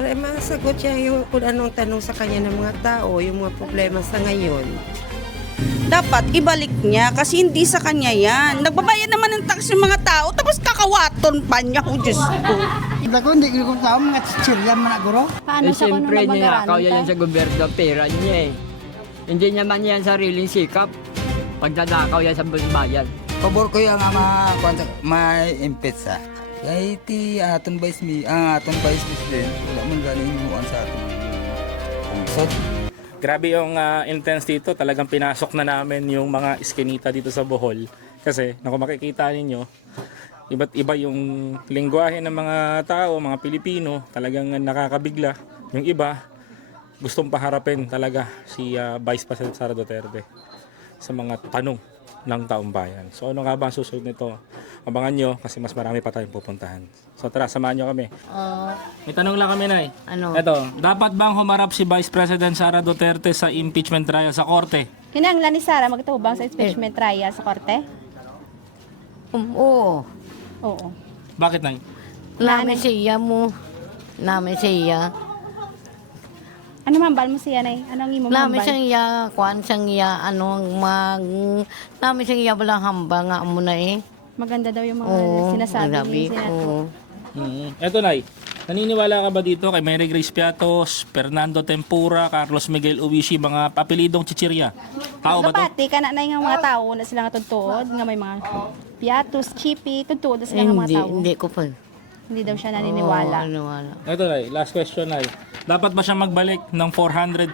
Para masagot niya yung kung anong tanong sa kanya ng mga tao, yung mga problema sa ngayon. Dapat ibalik niya kasi hindi sa kanya yan. Nagbabayad naman ng tax yung mga tao tapos kakawaton pa niya. Oh, Diyos ko. Iba ko, hindi ko tao mga chichirya man guro. Paano Eh, sa siyempre, kuno ninakaw yan mag-aralan sa gobyerno, pera niya eh. Hindi naman yan sariling sikap. Pagdadakaw yan sa bayan. Pabor ko yung may impetsa. Kaya iti aton vice president, wala man galing himuan sa aton. Kungsod. Grabe yung intense dito. Talagang pinasok na namin yung mga iskinita dito sa Bohol. Kasi, kung makikita ninyo, iba't iba yung lingwahe ng mga tao, mga Pilipino. Talagang nakakabigla. Yung iba, gustong paharapin talaga si Vice President Sara Duterte sa mga tanong ng taong bayan. So ano nga ba ang susunod nito? Abangan nyo kasi mas marami pa tayong pupuntahan. So tara, samahan nyo kami. May tanong lang kami, Nay. Ano? Ito, dapat bang humarap si Vice President Sara Duterte sa impeachment trial sa korte? Kinahanglan ni Sara magtubang sa impeachment trial sa korte? Oo. Oo. Bakit, Nay? Namin siya mo. Namin siya. Ano mambal mo siya nay? Anong imo Namin mambal? siya, kuan siya, namin siya walang hamba nga mo na eh. Maganda daw yung mga Oo, sinasabi grabe, ni Senator. oo. Ito, Nay. Naniniwala ka ba dito kay Mary Grace Piatos, Fernando Tempura, Carlos Miguel Uwishi, mga apelidong chichirya? Tao ba to? Kapati ka na nga mga tao na sila nga tugtuod nga may mga piatos, chippy, tugtuod na sila nga mga Hindi, tao. hindi ko pa. Hindi daw siya naniniwala. Oo, naniniwala. Ito, Nay. Last question, Nay. Dapat ba siya magbalik ng 448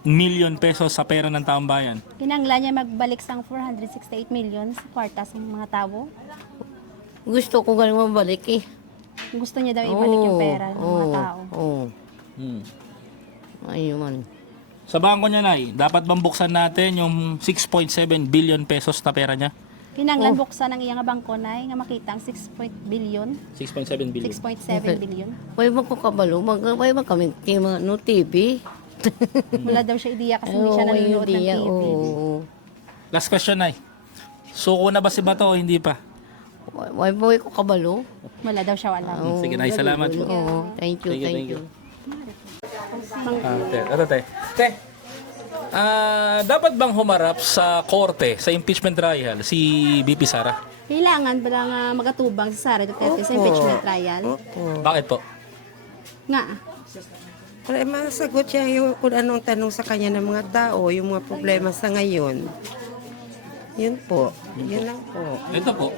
million pesos sa pera ng taong bayan? Kinanglan niya magbalik sang 468 million sa kwarta sa mga tao. Gusto ko ganun mabalik eh. Gusto niya daw ibalik yung pera ng mga tao. Oo. Hmm. Ayun. Sa bangko niya, Nay, dapat bang buksan natin yung 6.7 billion pesos na pera niya? Kinanglan buksan ang iyang bangko na nga makita ang 6 billion. 6.7 billion. 6.7 billion. Way mo ko kabalo, way mo kami no TV. Wala daw siya ideya kasi hindi siya nanonood ng TV. Oo. Last question, Nay. Suko na ba si Bato o hindi pa? Way ko kabalo. Wala daw siya alam. Oo, Sige, Nay, salamat po. Oo, thank you, thank you. Dapat bang humarap sa korte, sa impeachment trial, si BP Sara? Kailangan ba lang magatubang si Sara Duterte sa impeachment trial? Bakit po? Nga. Para masagot niya yung kung anong tanong sa kanya ng mga tao, yung mga problema sa ngayon. Yun po. Yun lang po. Ito po.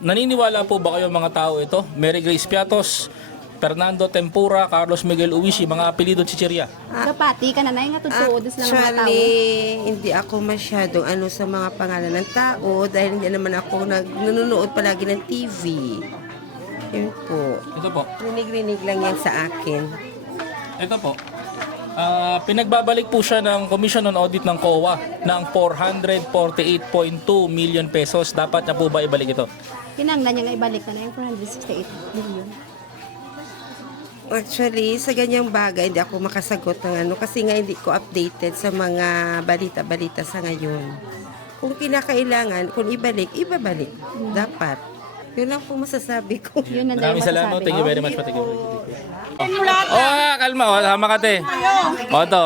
Naniniwala po ba kayo mga tao ito? Mary Grace Piatos, Fernando Tempura, Carlos Miguel Uwishi, mga apelido chichirya. Kapati ka na nga tutuod sa mga tao. Actually, hindi ako masyadong sa mga pangalan ng tao dahil hindi naman ako nanonood palagi ng TV. Yun po. Ito po. Rinig-rinig lang yan sa akin. Ito po. Pinagbabalik po siya ng Commission on Audit ng COA ng 448.2 million pesos. Dapat niya po ba ibalik ito? Kinanglan niya nga ibalik na yung 468 billion. Actually, sa ganyang bagay, hindi ako makasagot ng kasi nga hindi ko updated sa mga balita-balita sa ngayon. Kung kinakailangan, kung ibabalik. Dapat. Yun lang po masasabi ko. Yun ang daw Maraming salamat. masasabi. Thank you very much. Thank you. Kalma. Tama ka, te. Ito.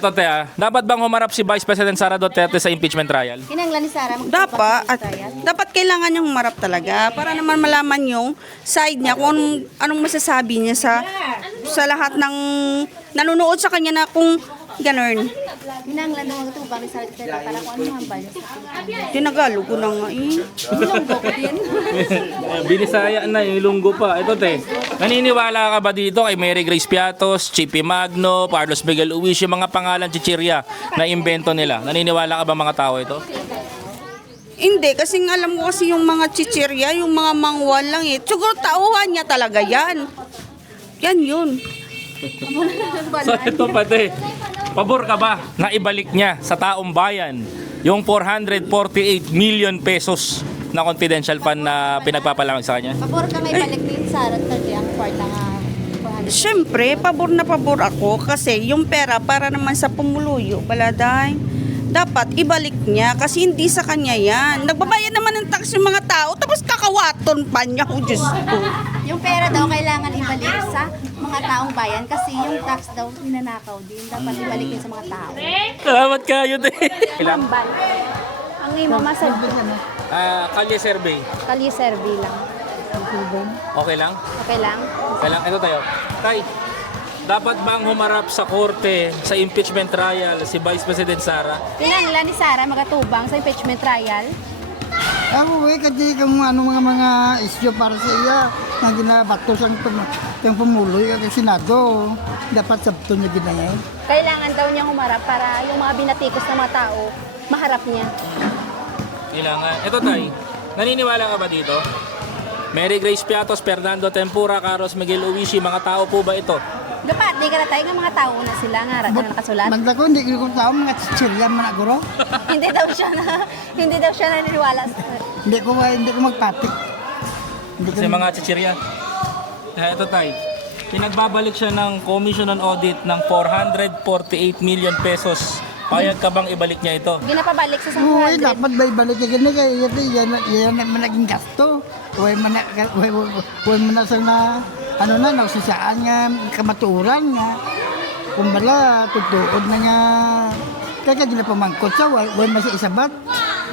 Ito, te. Dapat bang humarap si Vice President Sara Duterte sa impeachment trial? Kinanglan ni Sara magtubang Dapat, sa impeachment trial. dapat kailangan niyang humarap talaga para naman malaman yung side niya kung anong masasabi niya sa lahat ng nanonood sa kanya na kung ganun. Kinanglan daw magtubang ni Sara Duterte para kung ano hambal niya sa Pilipinas. Tinagalo ko na nga eh. Nilonggo ko din. Binisaya na, yung Ilonggo pa. Ito, te. Naniniwala ka ba dito kay Mary Grace Piatos, Chippy Magno, Carlos Miguel Uwish, yung mga pangalan chichirya na imbento nila? Naniniwala ka ba mga tao ito? Hindi, kasi alam ko kasi yung mga chichirya, yung mga mangwal lang eh. Siguro tauhan niya talaga yan. Yan yun. So ito pati, pabor ka ba na ibalik niya sa taong bayan yung 448 million pesos na confidential fund na pinagpapalamag sa kanya? Pabor ka may balik ni Sara Duterte ang kwarta nga 400. Siyempre, pabor na pabor ako kasi yung pera para naman sa pumuluyo, baladay. dapat ibalik niya kasi hindi sa kanya yan. Nagbabayad naman ng tax yung mga tao, tapos kakawaton pa niya. Oh, Diyos ko. Yung pera daw kailangan ibalik sa mga taong bayan kasi yung tax daw ninanakaw din. Dapat ibalik din sa mga tao. Salamat kayo din. Ilan? Tambal. Ang imo masad Kalye survey. kalye survey lang. Okay lang? Okay lang? Okay lang. Ito tayo. Tay, dapat bang humarap sa korte sa impeachment trial si Vice President Sara? Kinanglan ni Sara magatubang sa impeachment trial. Ako kasi kung ano mga isyu para sa iya na ginabato sa yung pumuloy at Senado, dapat sabto niya ginayay. Kailangan daw niya humarap para yung mga binatikos ng mga tao, maharap niya. Kailangan. Ito tay, naniniwala ka ba dito? Mary Grace Piatos, Fernando Tempura, Carlos Miguel Uwishi, mga tao po ba ito? Dapat, di ka na tayo nga mga tao na sila nga na nakasulat. Magda ko, hindi ko tao mga chichirya man na guro. hindi daw siya naniniwala. Hindi ko magpatik. Hindi ko Kasi mga chichirya. Ito tay, pinagbabalik siya ng Commission on Audit ng 448 million pesos. Payag ka bang ibalik niya ito? Ginapabalik sa Oo, 100. dapat balik ka gini kaya yan man naging gasto. Huwag man na sa na ano na nagsasaan nga kamaturan nga. Kumbala tutuod na nga kaya ginapamangkot sa huwag man sa isabat.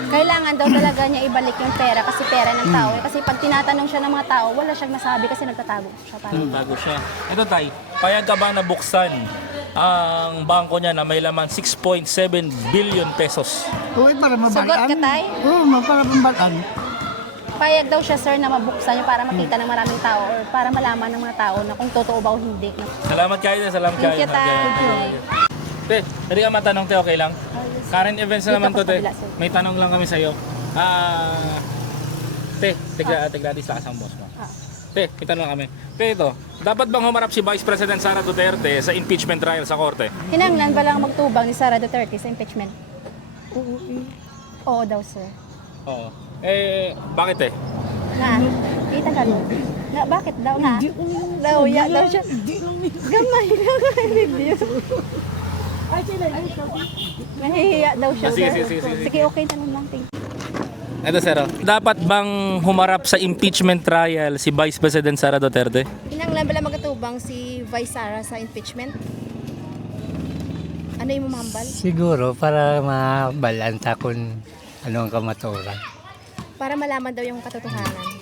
Kailangan daw talaga niya ibalik yung pera kasi pera ng tao. Kasi pag tinatanong siya ng mga tao, wala siyang masabi kasi nagtatago siya. Parang. Bago siya. Ito tay, payag ka ba na buksan ang bangko niya na may laman 6.7 billion pesos? Uy, para mabalaan. Sagot ka, Tay? Oo, para mabalaan. Payag daw siya, sir, na mabuksan yung para makita ng maraming tao or para malaman ng mga tao na kung totoo ba o hindi. Salamat kayo, salamat kayo. Thank you, Tay. Te, pwede ka matanong, te, okay lang? Current events na Dito naman ako to, sa te. kabila, sir. May tanong lang kami sa'yo. Te, tigladis lakas ang boss mo. Te, may tanong lang kami. Te, ito, dapat bang humarap si Vice President Sara Duterte sa impeachment trial sa korte? Hinanglan ba lang magtubang ni Sara Duterte sa impeachment? Oo daw, sir. Oo. Bakit Nga, kita ka no? Nga, bakit daw nga? Daw, ya daw siya. Gamay lang. Nahihiya daw siya, Sige, sir. sige. Sige, okay, tanong lang. Thank you. Ito, sir. Dapat bang humarap sa impeachment trial si Vice President Sara Duterte? Hinanglan ba lang magatubang si Vice Sara sa impeachment? Ano yung mamambal? Siguro para mabalanta kung ano ang kamaturan. Para malaman daw yung katotohanan.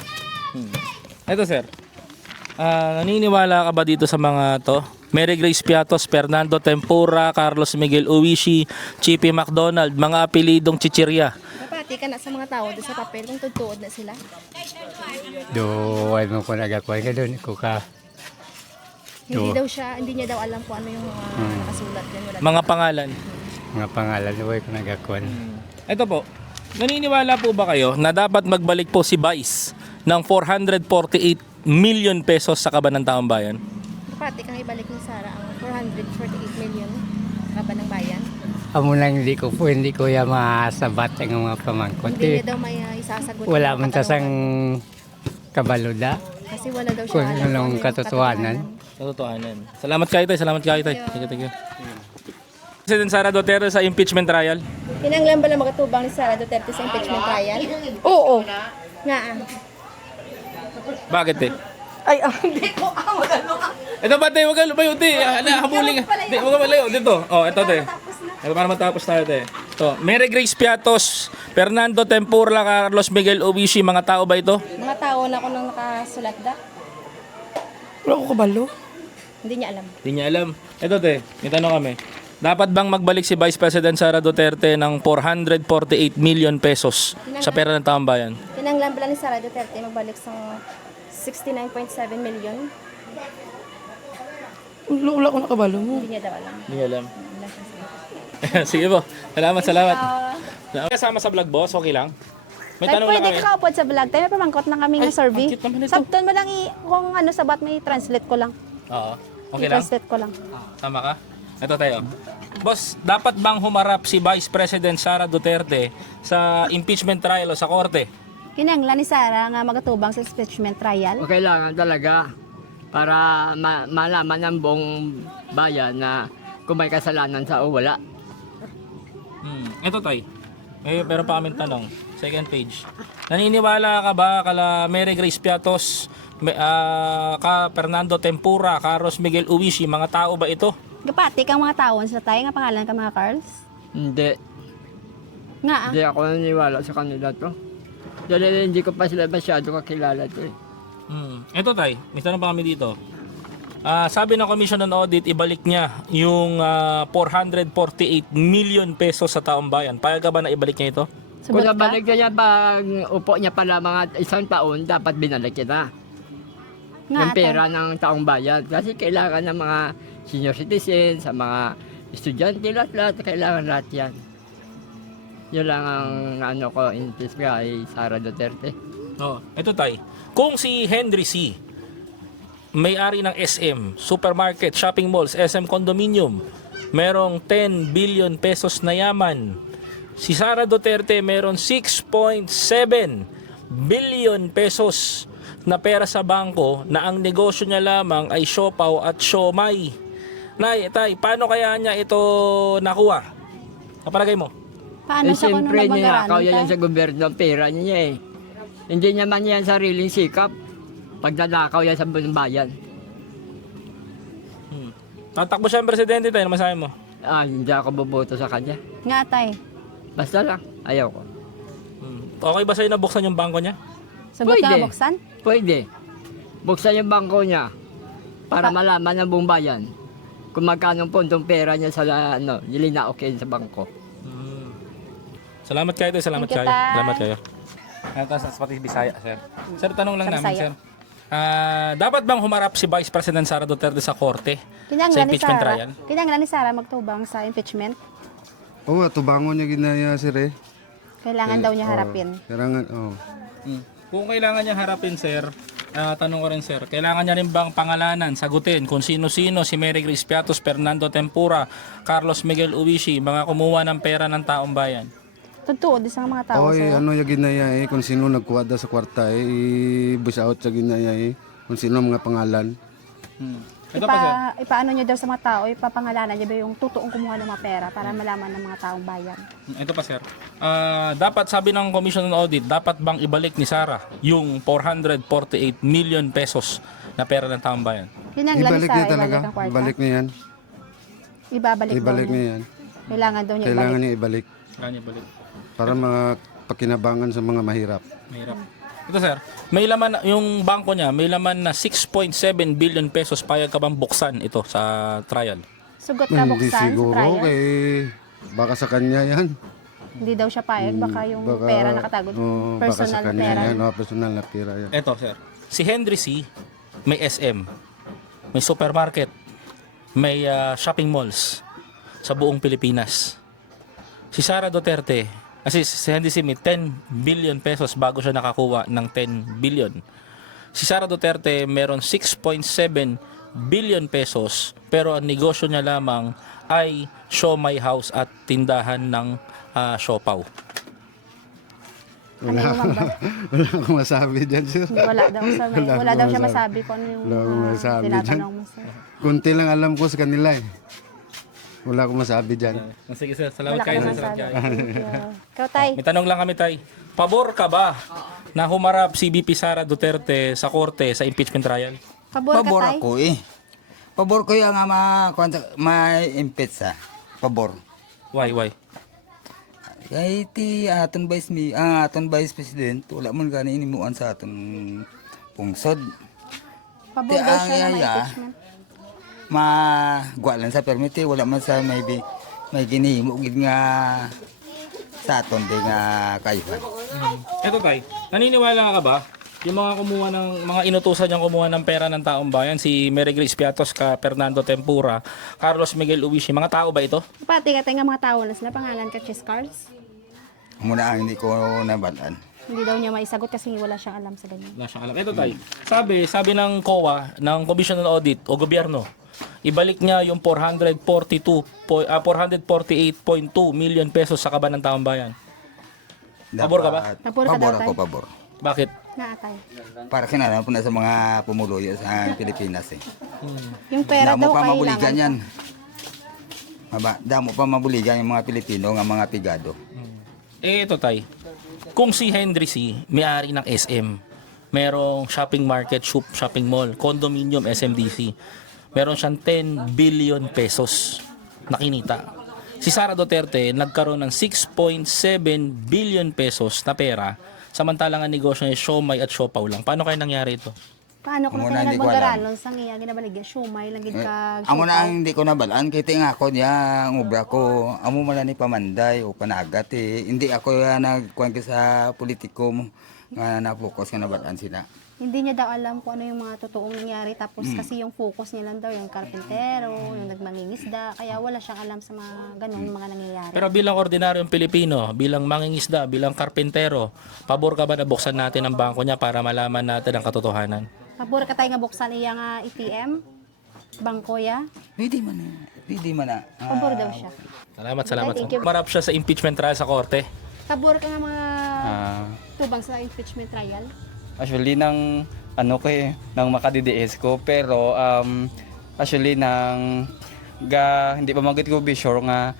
Ito, sir. Naniniwala ka ba dito sa mga to? Mary Grace Piatos, Fernando Tempura, Carlos Miguel Uwishi, Chippy McDonald, mga apelidong chichirya. Kapati ka na sa mga tao doon sa papel kung tutuod na sila. Do, ay mo ko nagakuha ka doon, ko ka. Hindi niya daw alam kung ano yung nakasulat yan. Wala Mga pangalan. Mga pangalan, ay ko nagakuha. Ito po, naniniwala po ba kayo na dapat magbalik po si Vice ng 448 million pesos sa kaban ng taong bayan? Kapati kang ibalik ni Sara ang 448 million kaban ng bayan. Amo lang hindi ko ya masabat ang mga pamangkot. Hindi niya daw may isasagot. Wala yung man tasang katanungan. kabaluda. Kasi wala daw siya Kung alam anong yung katotohanan. Katotohanan. Salamat kayo tayo, salamat kayo tayo. Thank you. President Sara Duterte sa impeachment trial. Hinanglan ba lang magatubang ni Sara Duterte sa impeachment trial? Oo. Nga. Bakit eh? Ay, hindi ko Ito ba tayo, wag ka lumayo, te. Habulin ka. Te, wag ka malayo. Dito. Oh, ito, te. Ito para matapos tayo, te. Ito. Mary Grace Piatos, Fernando Tempura, Carlos Miguel Uwishi, mga tao ba ito? Mga tao na ako nang nakasulat da. Wala ko kabalo. Hindi niya alam. Hindi niya alam. Ito, te. May tanong kami. Dapat bang magbalik si Vice President Sara Duterte ng 448 million pesos sa pera ng taong bayan? Hinanglan ba lang ni Sara Duterte magbalik sa 69.7 million? Wala ko nakabalo mo. Hindi niya daw alam. Hindi niya alam. Sige po. Salamat. Kasama sa vlog, boss. Okay lang? May tanong lang Pwede kami. ka upod sa vlog tayo. May pamangkot lang kami ng survey. ang cute naman ito. Sabton mo lang kung ano sabat may translate ko lang. Oo. Okay lang? I-translate ko lang. Tama ka? Ito tayo. Boss, dapat bang humarap si Vice President Sara Duterte sa impeachment trial o sa korte? Hinanglan ni Sara nga magatubang sa impeachment trial. O kailangan talaga para malaman ng buong bayan na kung may kasalanan sa o wala. Ito tay, pero pa kami tanong, second page. Naniniwala ka ba kala Mary Grace Piatos, ka Fernando Tempura, Carlos Miguel Uwishi, mga tao ba ito? Gapati kang mga tawon sa tayo nga pangalan ka mga Carls. Hindi. Nga Hindi ako naniniwala sa kanila to. Dahil hindi ko pa sila masyado kakilala to eh. Ito tay, may tanong pa kami dito. Sabi ng Commission on Audit, ibalik niya yung 448 million pesos sa taong bayan. Payag ka ba na ibalik niya ito? Kung Sugot ka? nabalik niya pag upo niya pala mga isang taon, dapat binalik niya na. Nga Yung pera ng taong bayan. Kasi kailangan ng mga senior citizens, sa mga estudyante, lahat, kailangan lahat yan. Yun lang ang ano ko, interest kay Sara Duterte. Ito tay, kung si Henry C., may-ari ng SM, supermarket, shopping malls, SM condominium, merong 10 billion pesos na yaman. Si Sara Duterte meron 6.7 billion pesos na pera sa bangko na ang negosyo niya lamang ay siopaw at siomay. Nay, tay, paano kaya niya ito nakuha? Kapalagay mo? Paano siya kung Siyempre, ninakaw nagmag-aralan yan tayo? sa gobyerno ang pera niya eh. Hindi naman yan sariling sikap. Pagdadakaw yan sa buong bayan. Tatakbo siya ang presidente tayo, masahe mo. Hindi ako boboto sa kanya. Nga tay. Basta lang, ayaw ko. Okay ba sa'yo nabuksan yung bangko niya? Sugot ka Pwede. nga buksan? Pwede. Buksan yung bangko niya para malaman ng buong bayan kung magkano pundong pera niya sa nilinaokin sa bangko. Salamat kayo tayo, salamat Thank you, kayo. Tay. Salamat kayo. Ito sa pati Bisaya, sir. Sir, tanong lang Sa namin, Bisaya. sir. Dapat bang humarap si Vice President Sara Duterte sa korte sa Kinanglan ni impeachment Sara. trial? Kinanglan ni Sara magtubang sa impeachment. Oo nga, tubangon niya ginaya sir eh. Kailangan daw niya harapin. Kailangan, oo. Kung kailangan niya harapin, sir, tanong ko rin, sir, kailangan niya rin bang pangalanan, sagutin kung sino-sino si Mary Grace Piatos, Fernando Tempura, Carlos Miguel Uwishi, mga kumuha ng pera ng taong bayan? Totoo, di sa mga tao. Oy, ano yung ginaya eh, kung sino nagkuha da sa kwarta eh, i-bush out sa ginaya eh, kung sino ang mga pangalan. Ito pa, sir. Ipaano niya daw sa mga tao, ipapangalanan niya ba yung totoong kumuha ng mga pera para malaman ng mga taong bayan. Ito pa, sir. Dapat, sabi ng Commission on Audit, dapat bang ibalik ni Sara yung 448 million pesos na pera ng taong bayan? Kinanglan ni Ibalik Sara, niya talaga, ibalik ang kwarta. ibalik niya yan. Ibabalik daw Ibalik niya. niya yan. Kailangan daw niya Kailangan ibalik. niya ibalik Kanya balik. para mapakinabangan sa mga mahirap. Mahirap. Ito, sir. May laman, yung bangko niya, may laman na 6.7 billion pesos. Payag ka bang buksan ito sa trial? Sugot ka Hindi buksan sa siguro trial. baka sa kanya yan. Hindi daw siya payag, baka yung Baka- pera nakatago. oo, baka sa Personal na kanya pera. yan, personal na pera yan. Ito, sir. Si Henry C., may SM, may supermarket, may shopping malls sa buong Pilipinas. Si Sara Duterte, si Henry C. may 10 billion pesos bago siya nakakuha ng 10 billion. Si Sara Duterte meron 6.7 billion pesos pero ang negosyo niya lamang ay siomay house at tindahan ng siopaw. Ano yung mambal? Wala akong masabi dyan, sir. Wala daw sa wala daw siya masabi kung ano yung Wala akong masabi tinatanong mo sir. Kunti lang alam ko sa kanila eh. Wala akong masabi dyan. Sige sir, salamat Wala ka kayo. naman Salamat sabi. kayo. Thank you. Ikaw, Tay. May tanong lang kami, Tay. Pabor ka ba na humarap si VP Sara Duterte sa korte sa impeachment trial? Pabor ka, Pabor Tay? ako eh. Pabor ko yung ma-impit sa. Pabor. Why? Kaya iti aton vice president, wala man gani inimuan sa aton pungsod. Pabor daw siya na may Ay, impeachment. Magwalan sa permit wala man sa may ginihimo gid nga sa aton di nga kayuhan. Eto Tay, naniniwala ka ba yung mga kumuha ng mga inutusan niyang kumuha ng pera ng taong bayan, si Mary Grace Piatos, ka Fernando Tempura, Carlos Miguel Uwishi, mga tao ba ito? Pati ka nga mga tao na sila pangalan ka Chess Cards. Muna ang hindi ko nabalaan. Hindi daw niya maisagot kasi wala siyang alam sa ganyan. Wala siyang alam. Ito Tay, sabi ng COA, ng Commission on Audit o gobyerno, ibalik niya yung 448.2 million pesos sa kaban ng taong bayan. Pabor ka ba? Pabor ka daw, Pabor ako, Tay? pabor. Bakit? Nga, Tay. Para kinala po na sa mga pumuluyo sa Pilipinas eh. Yung pera Damo daw pa mabuligan kailangan. yan. Damo pa mabuligan yung mga Pilipino nga mga pigado. Ito tay, kung si Henry C. may-ari ng SM, merong shopping market, shopping mall, condominium, SMDC, meron siyang 10 billion pesos na kinita. Si Sara Duterte nagkaroon ng 6.7 billion pesos na pera, samantalang ang negosyo niya siomay at siopaw lang. Paano kaya nangyari ito? Paano kung Muna, tayo hindi ko nagbangaranon sa iya ginabaligya siomay lang gid ka. Amo na ang hindi ko nabalaan kay nga ako niya ang obra ko. Amo man ni pamanday o panagat Hindi ako nagkuan sa politiko mo nga na-focus nga nabalaan sila. Hindi niya daw alam kung ano yung mga totoong nangyari tapos kasi yung focus niya lang daw yung karpentero, yung nagmangingisda, kaya wala siyang alam sa mga ganung mga nangyayari. Pero bilang ordinaryong Pilipino, bilang mangingisda, bilang karpentero, pabor ka ba na buksan natin ang bangko niya para malaman natin ang katotohanan? Pabor ka tayo nga buksan iya nga ATM, bangkoya, Pwede man na. pabor daw siya. Salamat. Thank you. Marap siya sa impeachment trial sa korte. Pabor ka nga mga tubang sa impeachment trial. Actually nang nang makadidiis ko pero actually nang hindi pa magit ko be sure nga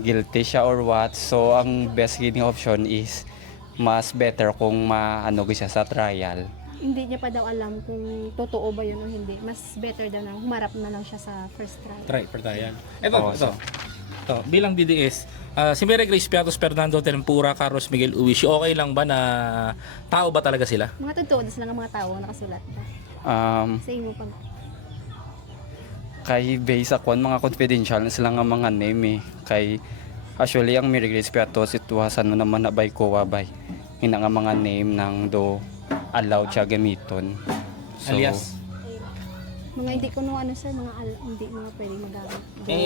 guilty siya or what, so ang best giving option is mas better kung siya sa trial. Hindi niya pa daw alam kung totoo ba yun o hindi. Mas better daw na humarap na lang siya sa first trial. For trial. Ito. Bilang DDS, si Mary Grace Piatos, Fernando Tempura, Carlos Miguel Uwishi, okay lang ba na tao ba talaga sila? Mga totoo sila nga mga tao nakasulat ba? Sa imo pag Kay base ako mga confidential na sila nga mga name kay actually ang Mary Grace Piatos it was naman na by Kowa by ina nga mga name nang do allowed siya gamiton. So, Alias? mga hindi ko sir, hindi mga pwedeng magamit.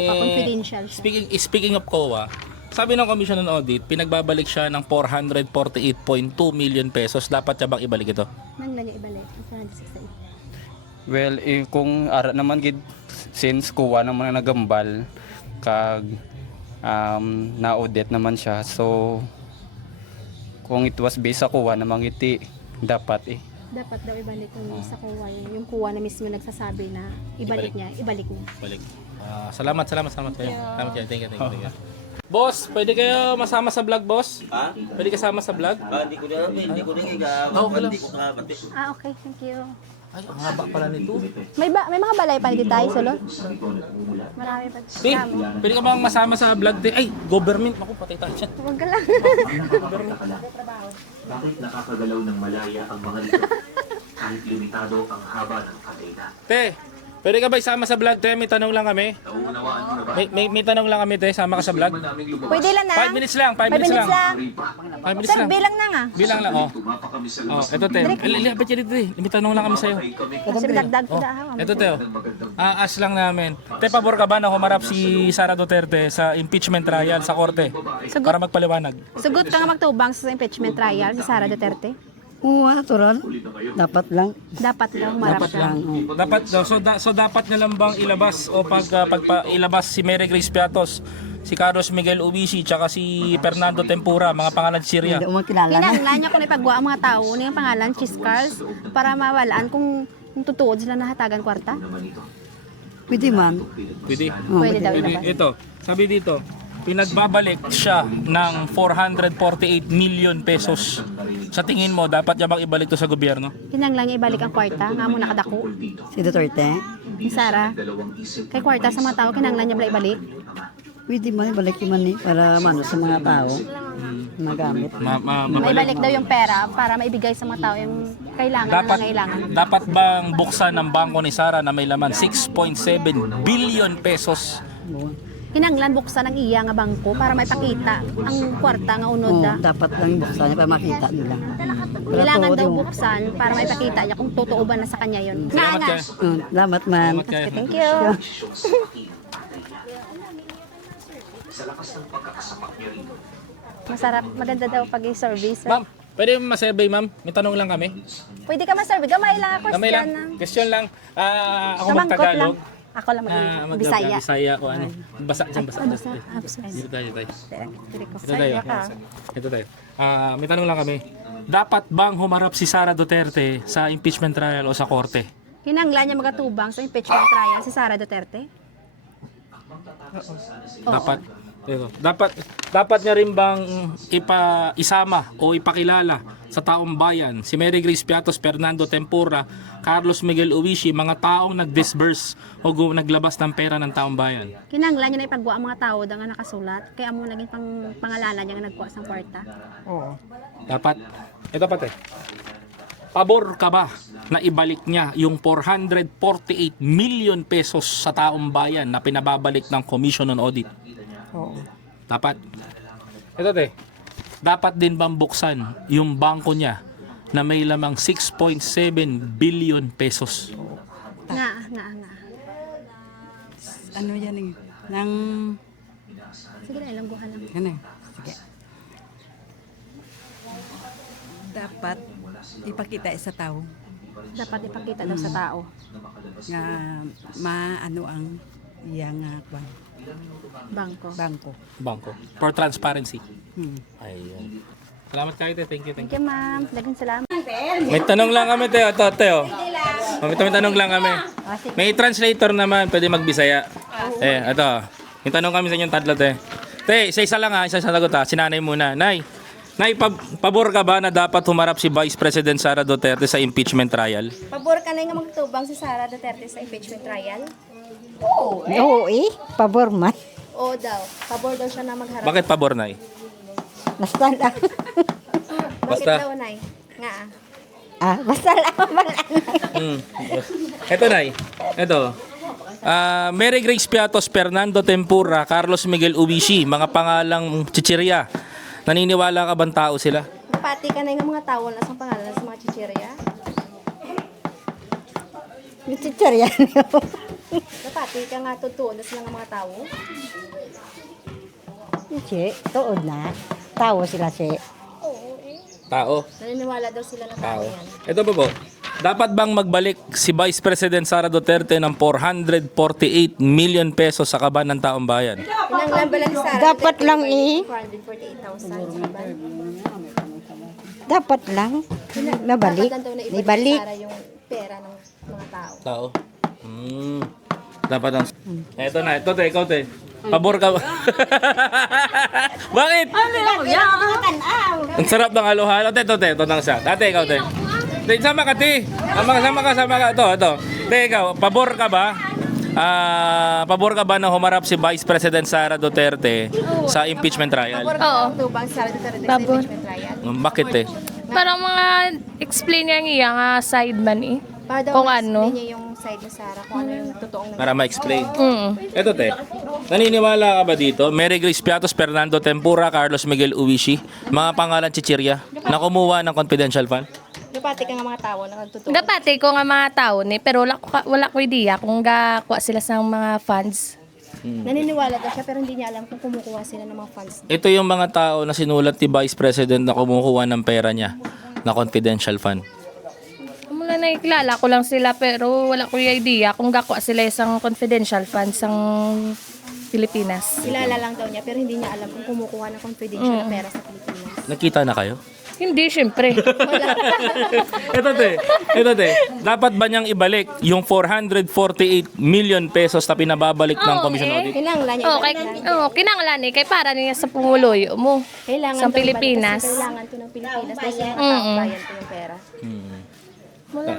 Pa-confidential siya. Speaking of COA, sabi ng Commission on Audit, pinagbabalik siya ng 448.2 million pesos. Dapat siya bang ibalik ito? Nang lang niya ibalik. Ang 468. well, kung ara naman gid since kuha naman na nagambal kag na-audit naman siya. So kung it was based sa kuha namang iti dapat Dapat daw ibalik yung sa kuwa. Yung kuwa na mismo nagsasabi na ibalik niya. Balik. Salamat kayo. Thank you. Boss, pwede kayo masama sa vlog, boss? Ha? Pwede kasama sa vlog? Hindi ko na hindi ko kabati. Okay, thank you. Ay, ang haba pala nito. May mga balay pa dito tayo, Sulot? Marami pa. Pwede ka bang masama sa vlog? Ay, government. Naku, patay tayo dyan. Huwag ka lang. Bakit nakakagalaw ng malaya ang mga nito? Kahit limitado ang haba ng kadena. Te, pwede ka ba isama sa vlog, te? May tanong lang kami. Nauunawaan mo na ba? May tanong lang kami, te. Sama ka sa vlog. Pwede lang na. 5 minutes lang. 5 minutes lang. 5 minutes Sir, lang. bilang na nga. Bilang lang, oh. Ito, te. Ba't yan dito, te? May tanong lang kami sa'yo. Kasi dagdag ko na. Ito, te. Aas lang namin. Te, pabor ka ba na humarap si Sara Duterte sa impeachment trial sa korte? Para magpaliwanag. Sugot ka nga magtubang sa impeachment trial si Sara Duterte? Oo, natural. Dapat lang. Dapat daw marap siya. Dapat daw. So dapat na lang bang ilabas o ilabas si Mary Grace Piatos, si Carlos Miguel Uwishi, tsaka si Fernando Tempura, mga pangalan Syria. Hindi mo kilala na. Kinanglan niya kung ipagwa ang mga tao niyang pangalan, Chiscars, para mawalaan kung tutuod sila nahatagan kwarta. Pwede man. Pwede. Pwede daw ilabas. Ito, sabi dito, pinagbabalik siya ng 448 million pesos. Sa tingin mo, dapat niya bang ibalik to sa gobyerno? Kinanglan niya ibalik ang kwarta, nga mo nakadako. Si Duterte. Ni Sara, kay kwarta sa mga tao, kinanglan niya bala ibalik. Pwede man, balik man para mano sa mga tao. Magamit. Maibalik daw yung pera para maibigay sa mga tao yung kailangan na nangailangan. Dapat bang buksan ng bangko ni Sara na may laman 6.7 billion pesos? Kinanglan buksan ang iya nga bangko para maipakita ang kwarta nga unod da. Dapat lang buksan niya para makita nila. Kailangan daw buksan para maipakita niya kung totoo ba na sa kanya yun. Salamat kayo. Salamat man. Salamat kayo. Thank you. Sa lakas ng pagkakasapak niya rito. Masarap, maganda daw pag i-service. Ma'am, pwede masurvey, ma'am? May tanong lang kami. Pwede ka ma-survey. Gamay lang ako. Kamay lang. Question lang. Ako Samangkot mag-Tagalog. lang. Ako lang mag-Bisaya. Bisaya o ano. Basa dyan, basa. Sorry. Dito tayo. Sorry ka. Ito tayo. May tanong lang kami. Dapat bang humarap si Sara Duterte sa impeachment trial o sa korte? Kinanglan niya magatubang sa impeachment trial si Sara Duterte. Dapat niya rin bang isama o ipakilala sa taong bayan si Mary Grace Piatos, Fernando Tempura, Carlos Miguel Uwishi, mga taong nag-disburse o naglabas ng pera ng taong bayan. Kinanglan niya na ipagwa ang mga tao da nga nakasulat. Kaya mo naging pangalanan niya nga nagkuha sa kwarta. Oo. Dapat pabor ka ba na ibalik niya yung 448 million pesos sa taong bayan na pinababalik ng Commission on Audit? Oo. Dapat. Dapat din bang buksan yung bangko niya na may lamang 6.7 billion pesos? Nga. Ano yan eh? Nang... Sige na, ilangguhan lang. Ano? Sige. Dapat ipakita sa tao Dapat ipakita daw sa tao. nga maano ang iyang Bangko. Bangko. For transparency. Hmm. Ayun. Salamat kayo, te. Thank you. Thank you, ma'am. Dagang salamat. May tanong lang kami, Teo. Teo. May tanong lang kami. May translator naman, pwede magbisaya. Ito. May tanong kami sa inyong tatlo, te. Te, isa lang ha, isa sagot ha. Sinanay muna. Nay, pabor ka ba na dapat humarap si Vice President Sara Duterte sa impeachment trial? Pabor ka na nga magtubang si Sara Duterte sa impeachment trial? Oo pabor man. Oo daw. Pabor daw siya na magharap. Bakit pabor, Nay? Basta lang. Bakit Basta. daw, Nay? Nga Basta lang. Ito, Nay. Ito. Mary Grace Piatos, Fernando Tempura, Carlos Miguel Uwishi, mga pangalang chichirya. Naniniwala ka bang tao sila? Pati ka na nga mga tao na sa pangalan sa mga chichirya. Yung chichirya niyo. Pati ka nga totoo na sila ng mga tao. Hindi, tuod na. Tao sila si. Oo Tao. Naniniwala daw sila na tao yan. Ito po. Dapat bang magbalik si Vice President Sara Duterte ng 448 million pesos sa kaban ng taong bayan? Pinanglan ba lang ni Sara? Dapat lang 448,000 sa kaban. Dapat lang. Nabalik. Dapat lang daw na ibalik ni Ibalik. Sara yung pera ng mga tao. Tao. Dapat ang... Ito na. Ito, te. Ikaw, te. Pabor ka ba? Bakit? Ang sarap ng halo-halo. Ito, te. Ito nang sa. Ate, ikaw, te. Te, sama ka, te. Sama ka. Ito. Te, ikaw. Pabor ka ba? Pabor ka ba na humarap si Vice President Sara Duterte sa impeachment trial? Pabor ka ng tubang si Sara Duterte sa impeachment trial. Bakit, te? Parang mga explain niya ang iya nga side man eh. Para daw Kung ano. niya yung side ni Sara, kung ano yung totoong Para ma-explain. Mm. Ito, te. Naniniwala ka ba dito? Mary Grace Piatos, Fernando Tempura, Carlos Miguel Uwishi, mga pangalan chichirya na kumuha ng confidential fund? Napati ka nga mga tao na totoo. Dapati ko nga mga tao ni pero wala ko idea kung gakuha sila sa mga funds. Naniniwala daw siya pero hindi niya alam kung kumukuha sila ng mga funds. Ito yung mga tao na sinulat ni Vice President na kumukuha ng pera niya na confidential fund. Mula nakikilala ko lang sila pero wala ko idea kung gakuha sila isang confidential funds sang Pilipinas. Kilala lang daw niya pero hindi niya alam kung kumukuha ng confidential na pera sa Pilipinas. Nakita na kayo? Hindi, syempre. Ito, te. Dapat ba niyang ibalik yung 448 million pesos na pinababalik ng Commission Audit? Kinanglan niya. Kinanglan eh. Kay para niya sa pumuloy mo. Kailangan Sa daw ibalik Pilipinas. kasi kailangan to ng Pilipinas dahil sa mga taong bayan to yung pera.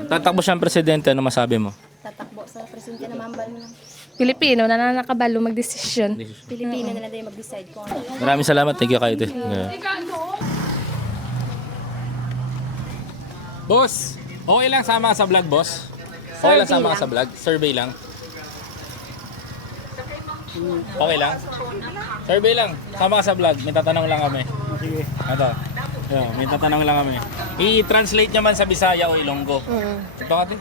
Tatakbo siyang presidente, ano masabi mo? Tatakbo sa presidente na mambal mo. Pilipino na nakabalo magdesisyon. Pilipino na lang daw yung mag-decide kung ano. Maraming salamat. Thank you kayo, te. Boss, okay lang sama ka sa vlog, boss? Okay lang sama ka sa vlog? Survey lang? Okay lang? Survey lang. Sama ka sa vlog. May tatanong lang kami. Sige. Ito. May tatanong lang kami. I-translate naman sa Bisaya o Ilonggo. Ito ka, te.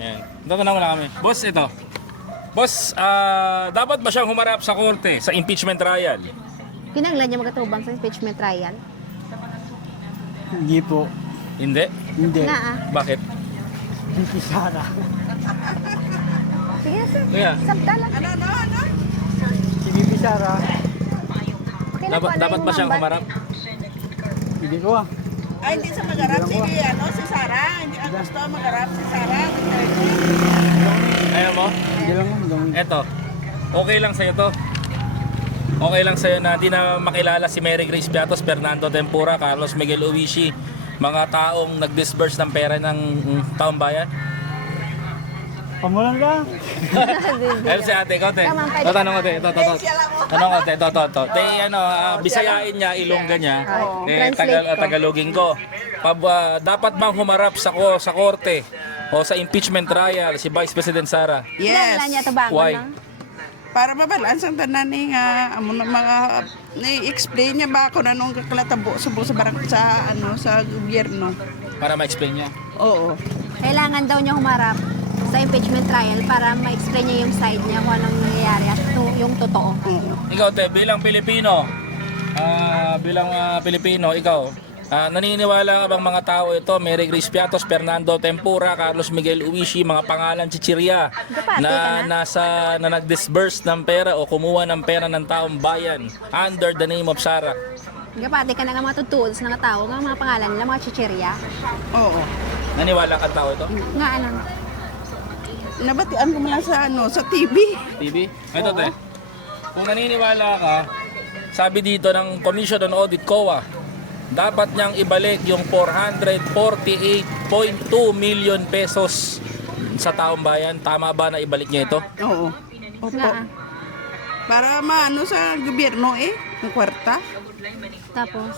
Yan. Tatanong lang kami. Boss, ito. Boss, dapat ba siyang humarap sa korte sa impeachment trial? Kinanglan niya magatubang sa impeachment trial. Hindi po. Hindi? Hindi. Bakit? Hindi Sara. Sige, sir. Kaya, Sabta lang. Hindi Sara. dapat ba siyang humarap? Hindi ko Ay, hindi sa magarap si Sara. Hindi gusto magarap si Sara. Ayaw mo? Hindi lang. Eto, Okay lang sa'yo to. Okay lang sa'yo na di na makilala si Mary Grace Piatos, Fernando Tempura, Carlos Miguel Uwishi, mga taong nag-disburse ng pera ng taong bayan? Pamulan ka? Ayun si ate, ikaw te. Tanong ko te, ito. Tanong ko te, ito. Te, Bisayain niya, Ilongga niya, Tagalogin ko. Dapat bang humarap sa korte o sa impeachment trial si Vice President Sara? Yes. Why? Para mabalance ang tanan ni nga amo na mga ni-explain niya ba ako na nung kaklatabo sa barang sa gobyerno. Para ma-explain niya. Oo. Kailangan daw niya humarap sa impeachment trial para ma-explain niya yung side niya kung anong nangyayari at yung totoo. Ikaw te, bilang Pilipino, ikaw, naniniwala ka bang mga tao ito, Mary Grace Piatos, Fernando Tempura, Carlos Miguel Uwishi, mga pangalan chichirya na nag-disburse ng pera o kumuha ng pera ng taong bayan under the name of Sara? Gapati ka na nga mga tutuod sa mga tao, nga mga pangalan nila, mga chichirya. Oo. Naniwala ka tao ito? Nga ano. Nabatian ko lang sa TV. TV? Ito te, kung naniniwala ka, sabi dito ng Commission on Audit COA, dapat niyang ibalik yung 448.2 million pesos sa taong bayan. Tama ba na ibalik niya ito? Oo. Opo. Para maano sa gobyerno ang kwarta. Tapos,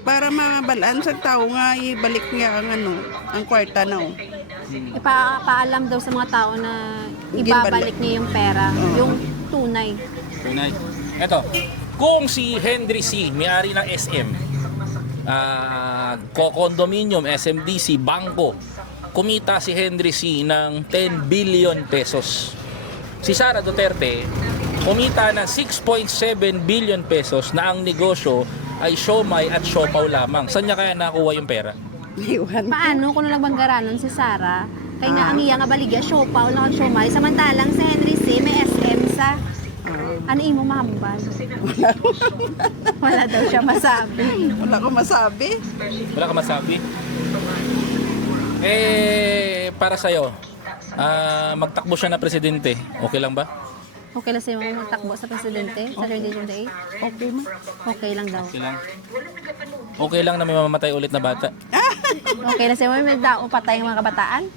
para mabalance ang tao nga ibalik niya ang kwarta na. ipaalam daw sa mga tao na ibabalik niya yung pera, yung tunay. Tunay. Ito, kung si Henry C., may-ari ng SM, condominium, SMDC, bangko, kumita si Henry C. ng 10 billion pesos. Si Sara Duterte, kumita ng 6.7 billion pesos na ang negosyo ay siomay at siopaw lamang. Saan niya kaya nakuha yung pera? Paano kung nagbangaranon si Sara? Kaya nga ang iya nga baligya, siopaw lang ang siomay. Samantalang si Henry C. may SM sa ano imo mahambal? Wala daw siya masabi. Wala ko masabi. Wala ka masabi? Para sa'yo, magtakbo siya na presidente, okay lang ba? Okay lang sa'yo magtakbo sa presidente sa 2028? Okay man. Okay lang daw. Okay lang. Okay lang na may mamamatay ulit na bata. Okay lang sa'yo may daw patay ang mga kabataan?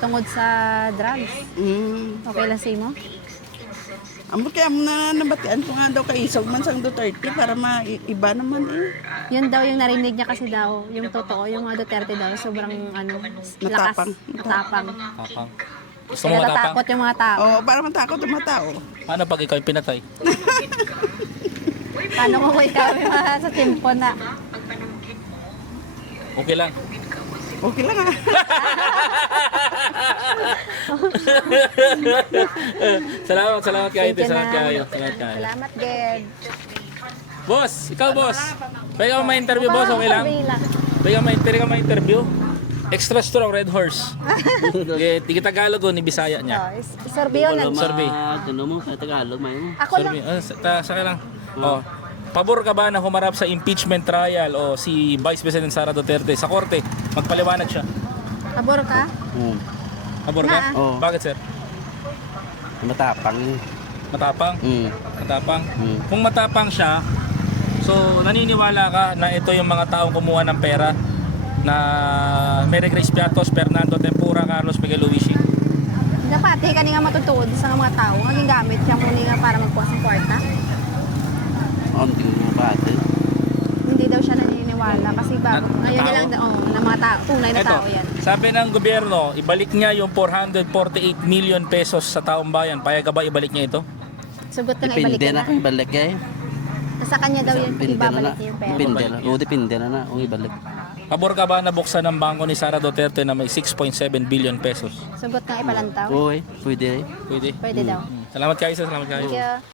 Tungod sa drugs? Okay lang sa'yo mo? Amot kaya na nabatian ko nga daw kay Isog man sang Duterte para maiba naman Yun daw yung narinig niya kasi daw, yung totoo, yung mga Duterte daw, sobrang lakas, matapang. Gusto mo matapang? Natatakot yung mga tao. Oo, para matakot yung mga tao. Paano pag ikaw yung pinatay? Paano kung ikaw sa tempo na? Okay lang. Okay lang Salamat kayo. Salamat, Ged. Boss, ikaw boss. Pwede ka ma-interview boss, okay lang? Pwede ka ma-interview? Extra strong red horse. Tigi Tagalog ni Bisaya niya. Sorbiyo lang. Sorbi. Ako lang. Saka lang. Pabor ka ba na humarap sa impeachment trial o si Vice President Sara Duterte sa korte? Magpaliwanag siya. Pabor ka? Pabor ka? Bakit sir? Matapang. Matapang? Matapang? Kung matapang siya, so naniniwala ka na ito yung mga taong kumuha ng pera na Mary Grace Piatos, Fernando Tempura, Carlos Miguel Uwishi? Dapat ka nga matutuod sa mga tao. Ang gamit siya muna nga para magpuas ng kwarta. Hindi daw siya naniniwala kasi bago. Ngayon na lang na mga tao, tunay na tao yan. Sabi ng gobyerno, ibalik niya yung 448 million pesos sa taong bayan. Payag ka ba ibalik niya ito? Sugot ka na ibalik na. Ibalik Sa kanya daw yung ibabalik niya yung pera. Depende na kung ibalik. Pabor ka ba na buksan ng bangko ni Sara Duterte na may 6.7 billion pesos? Sugot nga ipalantaw. Pwede. Pwede. Pwede daw. Salamat kayo. Thank you.